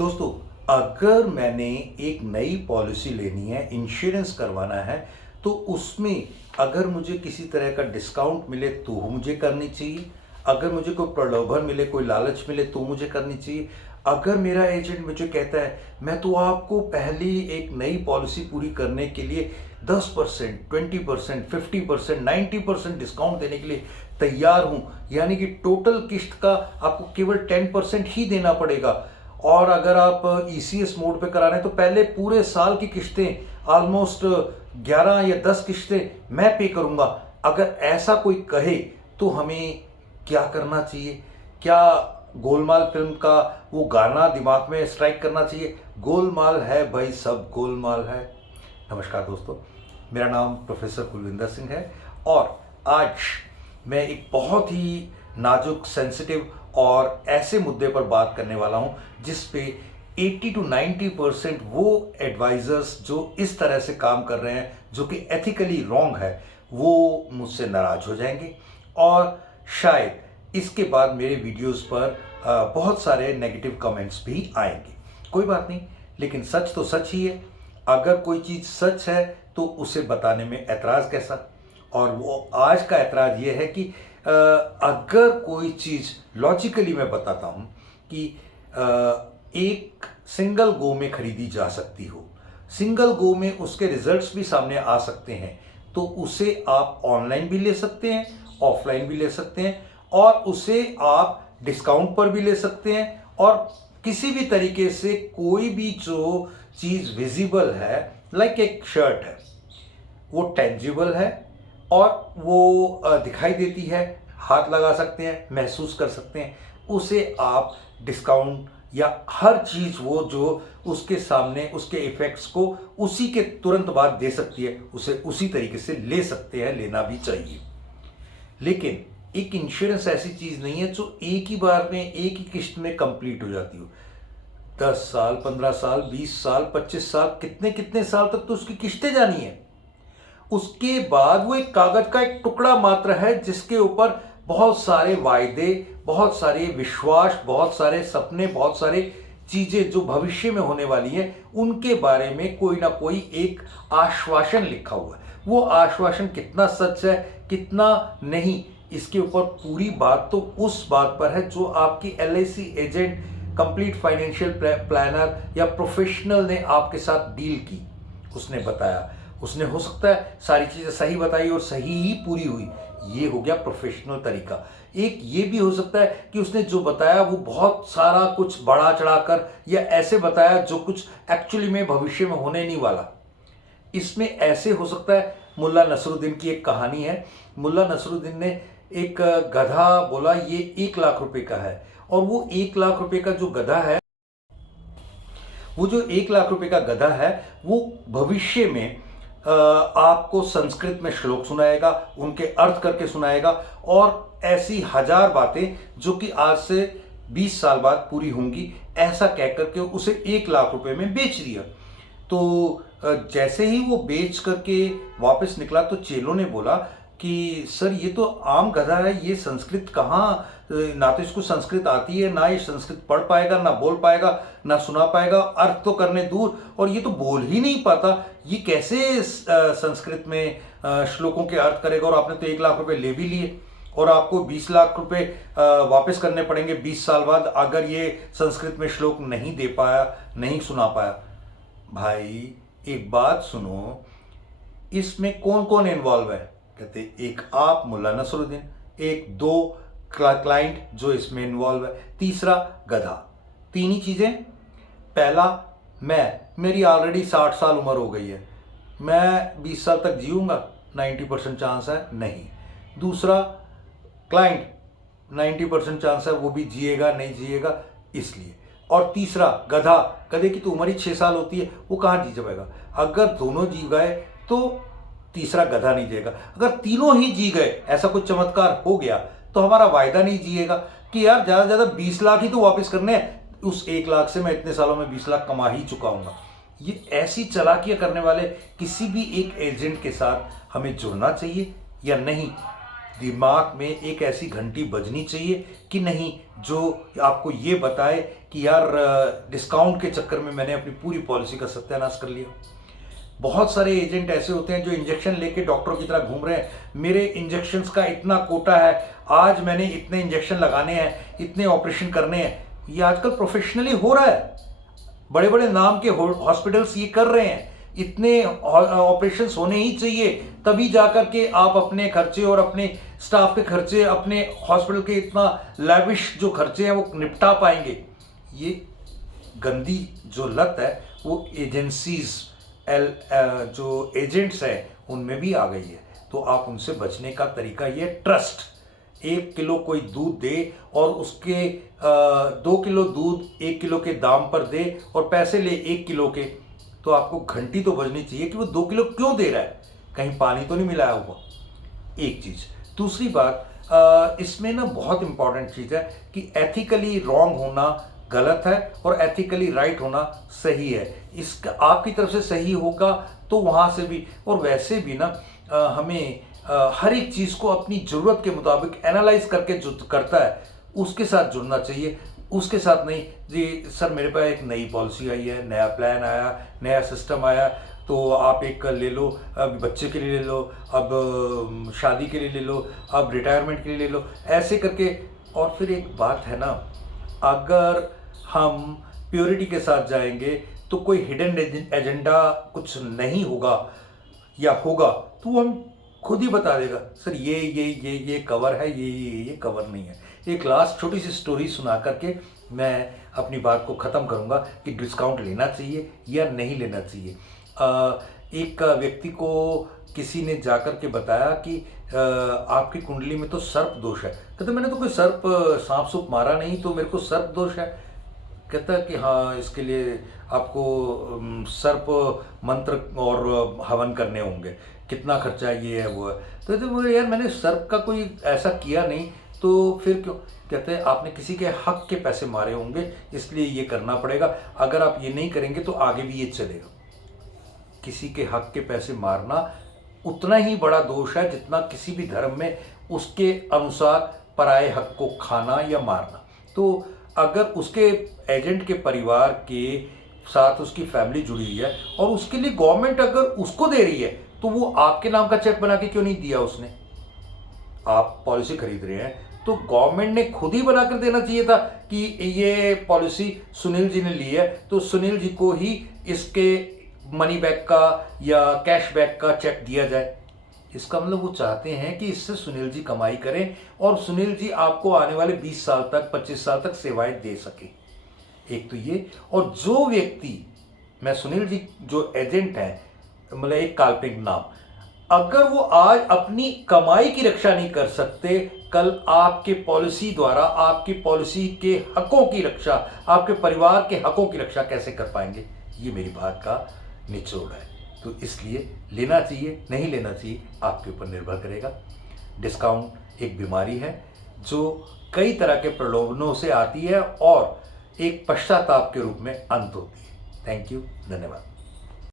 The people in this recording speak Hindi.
दोस्तों, अगर मैंने एक नई पॉलिसी लेनी है, इंश्योरेंस करवाना है, तो उसमें अगर मुझे किसी तरह का डिस्काउंट मिले तो मुझे करनी चाहिए। अगर मुझे कोई प्रलोभन मिले, कोई लालच मिले तो मुझे करनी चाहिए। अगर मेरा एजेंट मुझे कहता है मैं तो आपको पहली एक नई पॉलिसी पूरी करने के लिए 10%, 20%, 50%, 90% डिस्काउंट देने के लिए तैयार हूं, यानी कि टोटल किस्त का आपको केवल 10% ही देना पड़ेगा। और अगर आप ईसीएस मोड पे करा रहे हैं तो पहले पूरे साल की किस्तें ऑलमोस्ट 11 या 10 किस्तें मैं पे करूंगा। अगर ऐसा कोई कहे तो हमें क्या करना चाहिए? क्या गोलमाल फिल्म का वो गाना दिमाग में स्ट्राइक करना चाहिए, गोलमाल है भाई सब गोलमाल है। नमस्कार दोस्तों, मेरा नाम प्रोफेसर कुलविंदर सिंह है और आज मैं एक बहुत ही नाजुक, सेंसिटिव और ऐसे मुद्दे पर बात करने वाला हूं जिस पे 80 to 90% वो एडवाइजर्स जो इस तरह से काम कर रहे हैं जो कि एथिकली रॉन्ग है, वो मुझसे नाराज हो जाएंगे और शायद इसके बाद मेरे वीडियोस पर बहुत सारे नेगेटिव कमेंट्स भी आएंगे। कोई बात नहीं, लेकिन सच तो सच ही है। अगर कोई चीज़ सच है तो उसे बताने में ऐतराज़ कैसा। और वो आज का ऐतराज़ ये है कि अगर कोई चीज़ लॉजिकली मैं बताता हूँ कि एक सिंगल गो में खरीदी जा सकती हो, सिंगल गो में उसके रिजल्ट्स भी सामने आ सकते हैं, तो उसे आप ऑनलाइन भी ले सकते हैं, ऑफलाइन भी ले सकते हैं और उसे आप डिस्काउंट पर भी ले सकते हैं। और किसी भी तरीके से कोई भी जो चीज़ विजिबल है, लाइक एक शर्ट है, वो टेंजिबल है और वो दिखाई देती है, हाथ लगा सकते हैं, महसूस कर सकते हैं, उसे आप डिस्काउंट या हर चीज़ वो जो उसके सामने उसके इफ़ेक्ट्स को उसी के तुरंत बाद दे सकती है, उसे उसी तरीके से ले सकते हैं, लेना भी चाहिए। लेकिन एक इंश्योरेंस ऐसी चीज़ नहीं है जो एक ही बार में एक ही किस्त में कंप्लीट हो जाती हो। 10 साल, 15 साल, 20 साल, 25 साल, कितने कितने साल तक तो उसकी किस्तें जानी है। उसके बाद वो एक कागज का एक टुकड़ा मात्र है जिसके ऊपर बहुत सारे वायदे, बहुत सारे विश्वास, बहुत सारे सपने, बहुत सारे चीजें जो भविष्य में होने वाली हैं उनके बारे में कोई ना कोई एक आश्वासन लिखा हुआ है। वो आश्वासन कितना सच है, कितना नहीं, इसके ऊपर पूरी बात तो उस बात पर है जो आपकी LIC agent, complete financial planner या प्रोफेशनल ने आपके साथ डील की, उसने बताया। उसने हो सकता है सारी चीज़ें सही बताई और सही ही पूरी हुई, ये हो गया प्रोफेशनल तरीका। एक ये भी हो सकता है कि उसने जो बताया वो बहुत सारा कुछ बढ़ा चढ़ाकर या ऐसे बताया जो कुछ एक्चुअली में भविष्य में होने नहीं वाला। इसमें ऐसे हो सकता है, मुल्ला नसरुद्दीन की एक कहानी है। मुल्ला नसरुद्दीन ने एक गधा बोला ये 1 लाख रुपए का है, और वो 1 लाख रुपए का जो गधा है, वो जो 1 लाख रुपए का गधा है वो भविष्य में आपको संस्कृत में श्लोक सुनाएगा, उनके अर्थ करके सुनाएगा और ऐसी हजार बातें जो कि आज से 20 साल बाद पूरी होंगी, ऐसा कह करके उसे 1 लाख रुपए में बेच दिया। तो जैसे ही वो बेच करके वापस निकला तो चेलों ने बोला कि सर ये तो आम गधा है, ये संस्कृत कहाँ, ना तो इसको संस्कृत आती है, ना ये संस्कृत पढ़ पाएगा, ना बोल पाएगा, ना सुना पाएगा, अर्थ तो करने दूर, और ये तो बोल ही नहीं पाता, ये कैसे संस्कृत में श्लोकों के अर्थ करेगा। और आपने तो 1 लाख रुपए ले भी लिए और आपको 20 लाख रुपए वापस करने पड़ेंगे 20 साल बाद अगर ये संस्कृत में श्लोक नहीं दे पाया, नहीं सुना पाया। भाई एक बात सुनो, इसमें कौन कौन इन्वॉल्व है? कहते एक आप मुल्ला नसरुद्दीन, एक दो क्लाइंट जो इसमें इन्वॉल्व है, तीसरा गधा। तीन ही चीजें। पहला, मेरी ऑलरेडी 60 साल उम्र हो गई है, मैं 20 साल तक जीऊंगा, 90% चांस है नहीं। दूसरा, क्लाइंट 90% चांस है वो भी जिएगा नहीं जिएगा, इसलिए। और तीसरा गधा, गधे की तो उम्र ही 6 साल होती है, वो कहाँ जी जाएगा। अगर दोनों जी गए तो तीसरा गधा नहीं जिएगा। अगर तीनों ही जी गए, ऐसा कुछ चमत्कार हो गया, तो हमारा वायदा नहीं जिएगा कि यार ज्यादा से ज्यादा 20 लाख ही तो वापस करने हैं, उस 1 लाख से मैं इतने सालों में 20 लाख कमा ही चुका हूंगा। ये ऐसी चालाकियां करने वाले किसी भी एक एजेंट के साथ हमें जुड़ना चाहिए या नहीं? दिमाग में एक ऐसी घंटी बजनी चाहिए कि नहीं, जो आपको ये बताए कि यार डिस्काउंट के चक्कर में मैंने अपनी पूरी पॉलिसी का सत्यानाश कर लिया। बहुत सारे एजेंट ऐसे होते हैं जो इंजेक्शन लेके डॉक्टरों की तरह घूम रहे हैं, मेरे इंजेक्शन्स का इतना कोटा है, आज मैंने इतने इंजेक्शन लगाने हैं, इतने ऑपरेशन करने हैं। ये आजकल प्रोफेशनली हो रहा है, बड़े बड़े नाम के हॉस्पिटल्स ये कर रहे हैं, इतने ऑपरेशंस होने ही चाहिए, तभी जाकर के आप अपने खर्चे और अपने स्टाफ के खर्चे, अपने हॉस्पिटल के इतना लैविश जो खर्चे हैं वो निपटा पाएंगे। ये गंदी जो लत है वो एजेंसीज जो एजेंट्स हैं उनमें भी आ गई है। तो आप उनसे बचने का तरीका ये ट्रस्ट। 1 किलो कोई दूध दे और उसके 2 किलो दूध 1 किलो के दाम पर दे और पैसे ले 1 किलो के, तो आपको घंटी तो बजनी चाहिए कि वो 2 किलो क्यों दे रहा है, कहीं पानी तो नहीं मिलाया हुआ। एक चीज़। दूसरी बात, इसमें ना बहुत इंपॉर्टेंट चीज़ है कि एथिकली रॉन्ग होना गलत है और एथिकली राइट होना सही है। इसका आपकी तरफ से सही होगा तो वहाँ से भी, और वैसे भी ना हमें हर एक चीज़ को अपनी ज़रूरत के मुताबिक एनालाइज करके जो करता है उसके साथ जुड़ना चाहिए, उसके साथ नहीं जी सर मेरे पास एक नई पॉलिसी आई है, नया प्लान आया, नया सिस्टम आया, तो आप एक ले लो, अब बच्चे के लिए ले लो, अब शादी के लिए ले लो, अब रिटायरमेंट के लिए ले लो, ऐसे करके। और फिर एक बात है ना, अगर हम प्योरिटी के साथ जाएंगे तो कोई हिडन एजेंडा कुछ नहीं होगा, या होगा तो वो हम खुद ही बता देगा, सर ये कवर है, ये कवर नहीं है। एक लास्ट छोटी सी स्टोरी सुना करके मैं अपनी बात को ख़त्म करूँगा कि डिस्काउंट लेना चाहिए या नहीं लेना चाहिए। एक व्यक्ति को किसी ने जाकर के बताया कि आपकी कुंडली में तो सर्प दोष है। कहते मैंने तो कोई सर्प सांप सूप मारा नहीं, तो मेरे को सर्प दोष है। कहता है कि हाँ, इसके लिए आपको सर्प मंत्र और हवन करने होंगे, कितना खर्चा ये है वो है। तो मुझे यार मैंने सर्प का कोई ऐसा किया नहीं, तो फिर क्यों? कहते हैं आपने किसी के हक के पैसे मारे होंगे, इसलिए ये करना पड़ेगा, अगर आप ये नहीं करेंगे तो आगे भी ये चलेगा। किसी के हक के पैसे मारना उतना ही बड़ा दोष है जितना किसी भी धर्म में उसके अनुसार पराये हक को खाना या मारना। तो अगर उसके एजेंट के परिवार के साथ उसकी फैमिली जुड़ी हुई है और उसके लिए गवर्नमेंट अगर उसको दे रही है, तो वो आपके नाम का चेक बना के क्यों नहीं दिया उसने? आप पॉलिसी खरीद रहे हैं तो गवर्नमेंट ने खुद ही बनाकर देना चाहिए था कि ये पॉलिसी सुनील जी ने ली है, तो सुनील जी को ही इसके मनी बैक का या कैश बैक का चेक दिया जाए। इसका मतलब वो चाहते हैं कि इससे सुनील जी कमाई करें और सुनील जी आपको आने वाले 20 साल तक 25 साल तक सेवाएं दे सके। एक तो ये, और जो व्यक्ति, मैं सुनील जी जो एजेंट हैं, मतलब एक काल्पनिक नाम, अगर वो आज अपनी कमाई की रक्षा नहीं कर सकते, कल आपके पॉलिसी द्वारा आपकी पॉलिसी के हकों की रक्षा, आपके परिवार के हकों की रक्षा कैसे कर पाएंगे? ये मेरी बात का निचोड़ है। तो इसलिए लेना चाहिए नहीं लेना चाहिए आपके ऊपर निर्भर करेगा। डिस्काउंट एक बीमारी है जो कई तरह के प्रलोभनों से आती है और एक पश्चाताप के रूप में अंत होती है। थैंक यू, धन्यवाद।